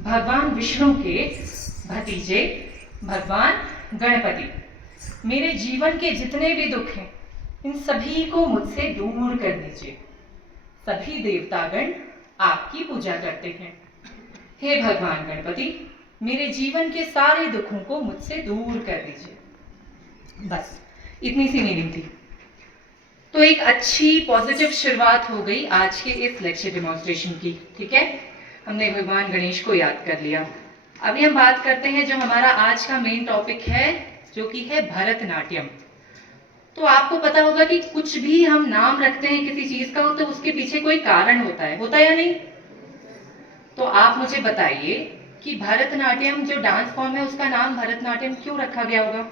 भगवान विष्णु के भतीजे भगवान गणपति, मेरे जीवन के जितने भी दुख हैं इन सभी को मुझसे दूर कर दीजिए। सभी देवतागण आपकी पूजा करते हैं। हे भगवान गणपति, मेरे जीवन के सारे दुखों को मुझसे दूर कर दीजिए। बस इतनी सी मीनिंग थी। तो एक अच्छी पॉजिटिव शुरुआत हो गई आज के इस लेक्चर डेमोन्स्ट्रेशन की। ठीक है, हमने भगवान गणेश को याद कर लिया। अभी हम बात करते हैं जो हमारा आज का मेन टॉपिक है, जो कि है भरतनाट्यम। तो आपको पता होगा कि कुछ भी हम नाम रखते हैं किसी चीज का तो उसके पीछे कोई कारण होता है या नहीं? तो आप मुझे बताइए कि भरतनाट्यम जो डांस फॉर्म है उसका नाम भरतनाट्यम क्यों रखा गया होगा?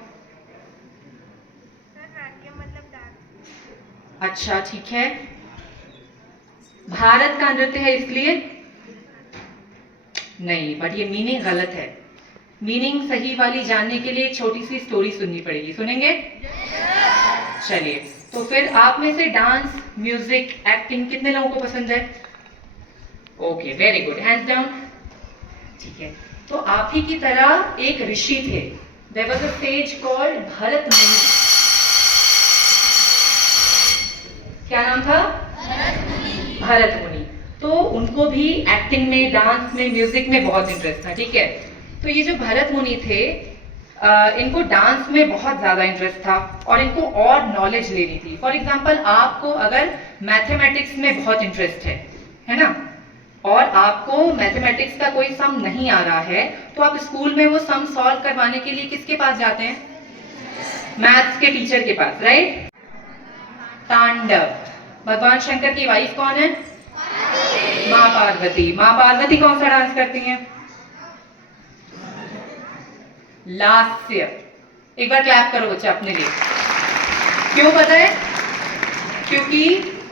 अच्छा, ठीक है, भारत का नृत्य है इसलिए नहीं, बट ये मीनिंग गलत है। मीनिंग सही वाली जानने के लिए एक छोटी सी स्टोरी सुननी पड़ेगी। सुनेंगे? चलिए, तो फिर आप में से डांस, म्यूजिक, एक्टिंग कितने लोगों को पसंद है? Okay, very good, hands down. ठीक है, तो आप ही की तरह एक ऋषि थे। There was a sage called Bharat Muni. क्या नाम था? भरत मुनि। तो उनको भी एक्टिंग में, डांस में, म्यूजिक में बहुत इंटरेस्ट था। ठीक है, तो ये जो भरत मुनि थे इनको डांस में बहुत ज्यादा इंटरेस्ट था और इनको और नॉलेज लेनी थी। फॉर एग्जाम्पल, आपको अगर मैथमेटिक्स में बहुत इंटरेस्ट है ना, और आपको मैथमेटिक्स का कोई सम नहीं आ रहा है तो आप स्कूल में वो सम सॉल्व करवाने के लिए किसके पास जाते हैं? मैथ्स के टीचर के पास, राइट? तांडव। भगवान शंकर की वाइफ कौन है? माँ पार्वती। माँ पार्वती कौन सा डांस करती हैं? लास्य। एक बार क्लैप करो बच्चा अपने लिए। क्यों पता है? क्योंकि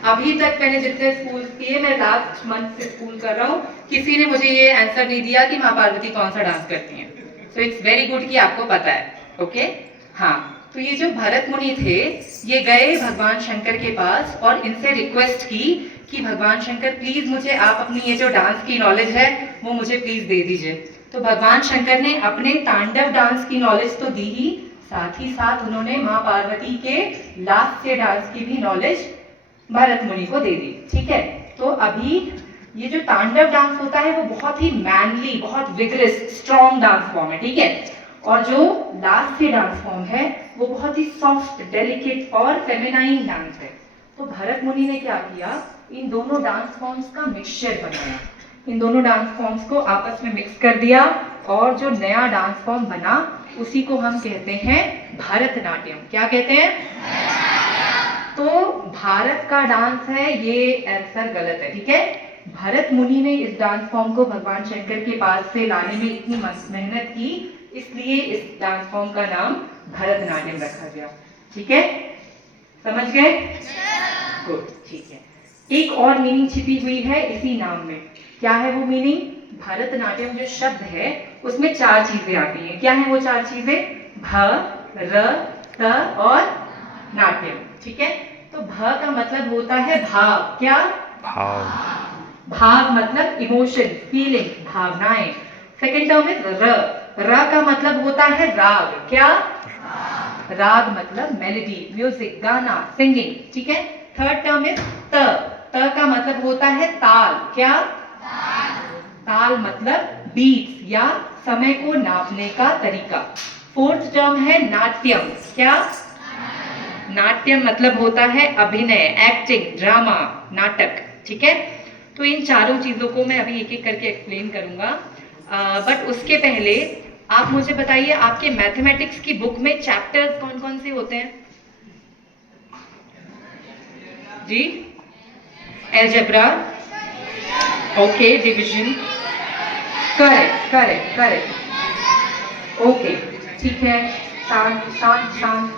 अभी तक मैंने जितने स्कूल किए, मैं लास्ट मंथ से स्कूल कर रहा हूँ, किसी ने मुझे ये आंसर नहीं दिया कि माँ पार्वती कौन सा डांस करती हैं। सो इट्स वेरी गुड कि आपको पता है। ओके, हाँ, तो ये जो भरत मुनि थे ये गए भगवान शंकर के पास और इनसे रिक्वेस्ट की कि भगवान शंकर प्लीज मुझे आप अपनी ये जो डांस की नॉलेज है वो मुझे प्लीज दे दीजिए। तो भगवान शंकर ने अपने तांडव डांस की नॉलेज तो दी ही, साथ ही साथ उन्होंने माँ पार्वती के लास्य डांस की भी नॉलेज भरत मुनि को दे दी। ठीक है, तो अभी ये जो तांडव डांस होता है वो बहुत ही मैनली, बहुत विगरस, स्ट्रॉन्ग डांस फॉर्म है। ठीक है, और जो लास्य डांस फॉर्म है वो बहुत ही सॉफ्ट, डेलिकेट और फेमिनाइन डांस है। तो भरत मुनि ने क्या किया, इन दोनों डांस फॉर्म्स का मिक्सचर बनाया। इन दोनों डांस फॉर्म्स को आपस में मिक्स कर दिया और जो नया डांस फॉर्म बना उसी को हम कहते हैं भरतनाट्यम। क्या कहते हैं? तो भारत का डांस है, ये आंसर गलत है। ठीक है, भरत मुनि ने इस डांस फॉर्म को भगवान शंकर के पास से लाने में इतनी मेहनत की, इसलिए इस डांस फॉर्म का नाम भरतनाट्यम रखा गया। ठीक है, समझ गए? गुड, ठीक है। एक और मीनिंग छिपी हुई है इसी नाम में। क्या है वो मीनिंग? भरतनाट्यम जो शब्द है उसमें 4 चीजें आती हैं। क्या है वो 4 चीजें? भ, र, त और नाट्यम। ठीक है, तो भ का मतलब होता है भाव। क्या? भाव। भाव मतलब इमोशन, फीलिंग, भावनाएं। सेकेंड टर्म इज र। र का मतलब होता है राग। क्या? राग मतलब मेलोडी, म्यूजिक, गाना, सिंगिंग। ठीक है, थर्ड टर्म इज त। त का मतलब होता है ताल। क्या? ताल मतलब बीट्स या समय को नापने का तरीका। फोर्थ टर्म है नाट्यम। क्या? नाट्यम मतलब होता है अभिनय, एक्टिंग, ड्रामा, नाटक। ठीक है, तो इन चारों चीजों को मैं अभी एक एक करके एक्सप्लेन करूंगा, बट उसके पहले आप मुझे बताइए आपके मैथमेटिक्स की बुक में चैप्टर्स कौन कौन से होते हैं? जी? Algebra, okay, division, correct correct correct, okay, ठीक है, शांत शांत शांत।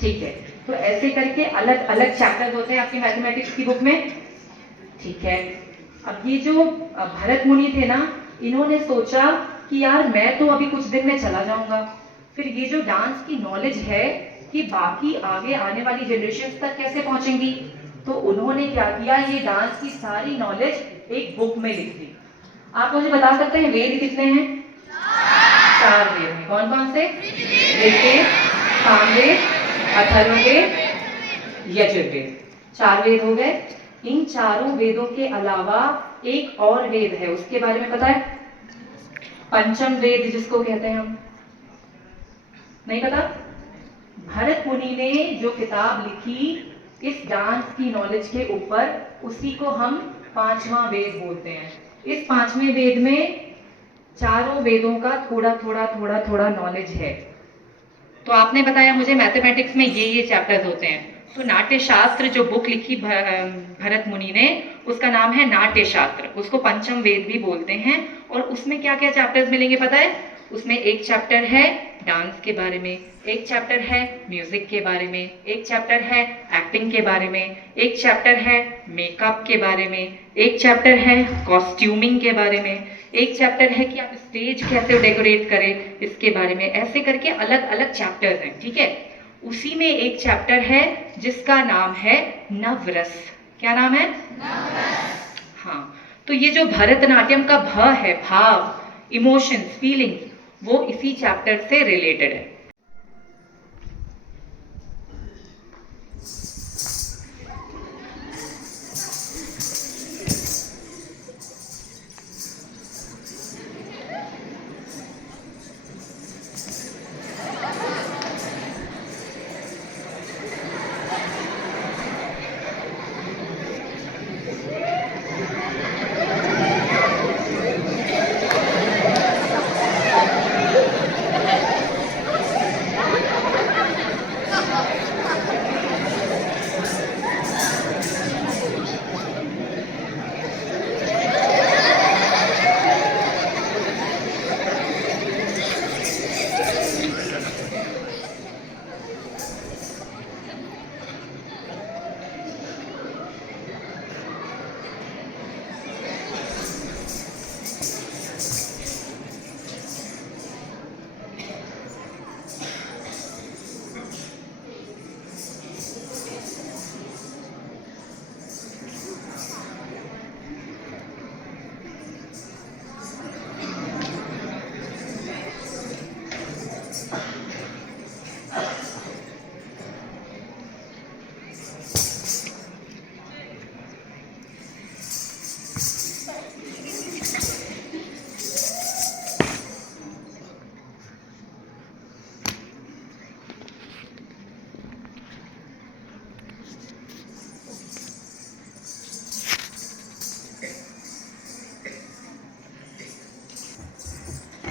ठीक है, तो ऐसे करके अलग अलग चैप्टर्स होते हैं आपकी मैथमेटिक्स की बुक में। ठीक है, अब ये जो भरत मुनि थे ना, इन्होंने सोचा कि यार मैं तो अभी कुछ दिन में चला जाऊंगा, फिर ये जो डांस की नॉलेज है कि बाकी आगे आने वाली जनरेशन तक कैसे पहुंचेंगी, तो उन्होंने क्या किया, ये डांस की सारी नॉलेज एक बुक में लिख दी। आप मुझे बता सकते हैं वेद कितने हैं? 4 वेद हैं। कौन कौन से? ऋग्वेद, सामवेद, अथर्ववेद, यजुर्वेद। 4 वेद हो गए। इन चारों वेदों के अलावा एक और वेद है, उसके बारे में पता है? पंचम वेद जिसको कहते हैं हम, नहीं पता? भरत मुनि ने जो किताब लिखी इस डांस की नॉलेज के ऊपर, उसी को हम 5वां वेद बोलते हैं। इस 5वें वेद में चारों वेदों का थोड़ा नॉलेज है। तो आपने बताया मुझे मैथमेटिक्स में ये चैप्टर्स होते हैं। तो नाट्य शास्त्र जो बुक लिखी भरत मुनि ने, उसका नाम है नाट्य शास्त्र। उसको पंचम वेद भी बोलते हैं। और उसमें क्या क्या चैप्टर्स मिलेंगे पता है? उसमें एक चैप्टर है डांस के बारे में, एक चैप्टर है म्यूजिक के बारे में, एक चैप्टर है एक्टिंग के बारे में, एक चैप्टर है मेकअप के बारे में, एक चैप्टर है कॉस्ट्यूमिंग के बारे में, एक चैप्टर है कि आप स्टेज कैसे डेकोरेट करें इसके बारे में। ऐसे करके अलग अलग चैप्टर्स हैं, ठीक है। उसी में एक चैप्टर है जिसका नाम है नवरस। क्या नाम है? नवरस। हाँ, तो ये जो भरतनाट्यम का भ है, भाव, इमोशंस, फीलिंग्स, वो इसी चैप्टर से रिलेटेड है।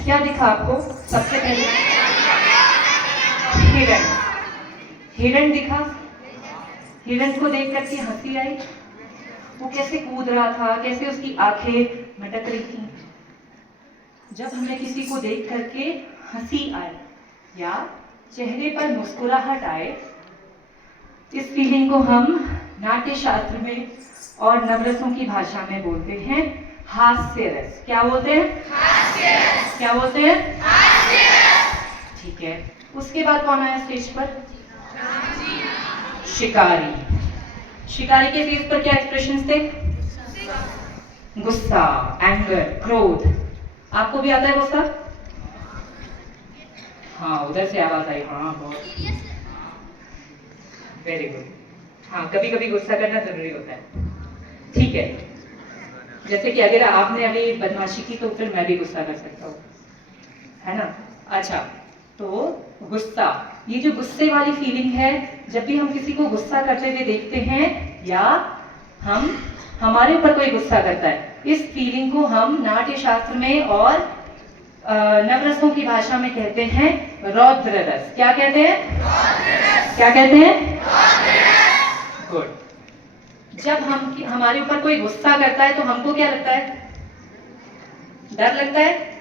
क्या दिखा आपको? सबसे पहले हिरण। हिरण दिखा। हिरण को देख करके हंसी आई। वो कैसे कूद रहा था, कैसे उसकी आंखें मटक रही थी। जब हमें किसी को देख करके हंसी आए या चेहरे पर मुस्कुराहट आए, इस फीलिंग को हम नाट्य शास्त्र में और नवरसों की भाषा में बोलते हैं हास्य रस। क्या बोलते हैं? हास्य रस। क्या बोलते हैं? हास्य रस। ठीक है। उसके बाद कौन आया स्टेज पर? शिकारी। शिकारी के फेस पर क्या एक्सप्रेशंस थे? गुस्सा, एंगर, क्रोध। आपको भी आता है गुस्सा? हाँ, उधर से आवाज आई। हाँ, बहुत वेरी गुड। हाँ, कभी कभी गुस्सा करना जरूरी होता है। ठीक है, जैसे कि अगर आपने अभी बदमाशी की तो फिर मैं भी गुस्सा कर सकता हूँ, है ना? अच्छा, तो गुस्सा, ये जो गुस्से वाली फीलिंग है, जब भी हम किसी को गुस्सा करते हुए देखते हैं या हमारे ऊपर कोई गुस्सा करता है, इस फीलिंग को हम नाट्य शास्त्र में और नवरसों की भाषा में कहते हैं रौद्र रस। क्या कहते हैं? क्या कहते हैं? गुड। जब हमारे ऊपर कोई गुस्सा करता है तो हमको क्या लगता है? डर लगता है?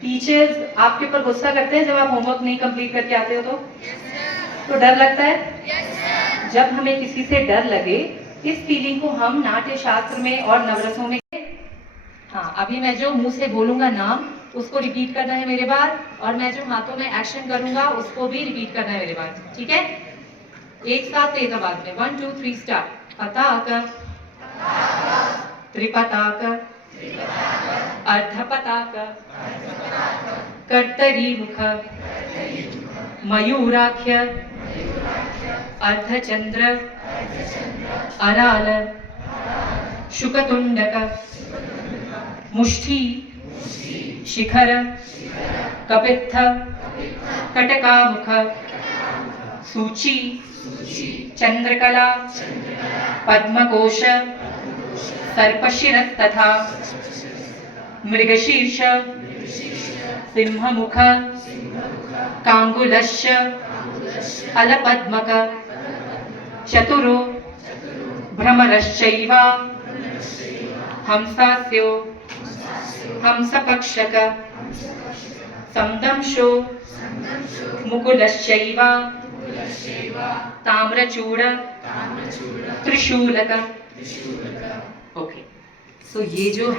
टीचर्स आपके ऊपर गुस्सा करते हैं जब आप होमवर्क नहीं कंप्लीट करके आते हो तो डर लगता है? जब हमें किसी से डर लगे, इस फीलिंग को हम नाट्य शास्त्र में और नवरसों में, हाँ, अभी मैं जो मुंह से बोलूंगा नाम उसको रिपीट करना है मेरे बाद, और मैं जो हाथों में एक्शन करूंगा उसको भी रिपीट करना है मेरे बाद, ठीक है? एक साथ तेज आवाज में 1 2 3 स्टार्ट। पताका, त्रिपताक, अर्धपताक, कर्तरीमुख, मयूराख्य, अर्धचंद्र, अराल, शुकतुंडक, मुष्टि, शिखर, कपित्थ, कटकामुख, सूची, चंद्रकला, पद्मकोश, सर्पशिरस्तथा मृगशीर्ष, सिंहमुख, कांगुलश्च, अलपद्मक, चतुरो, भ्रमरश्चैव, हंसास्यो, हंसपक्षक, समदंशो, मुकुलश्चैव, ताम्रचूड़, त्रिशूलक। ओके, सो ये जो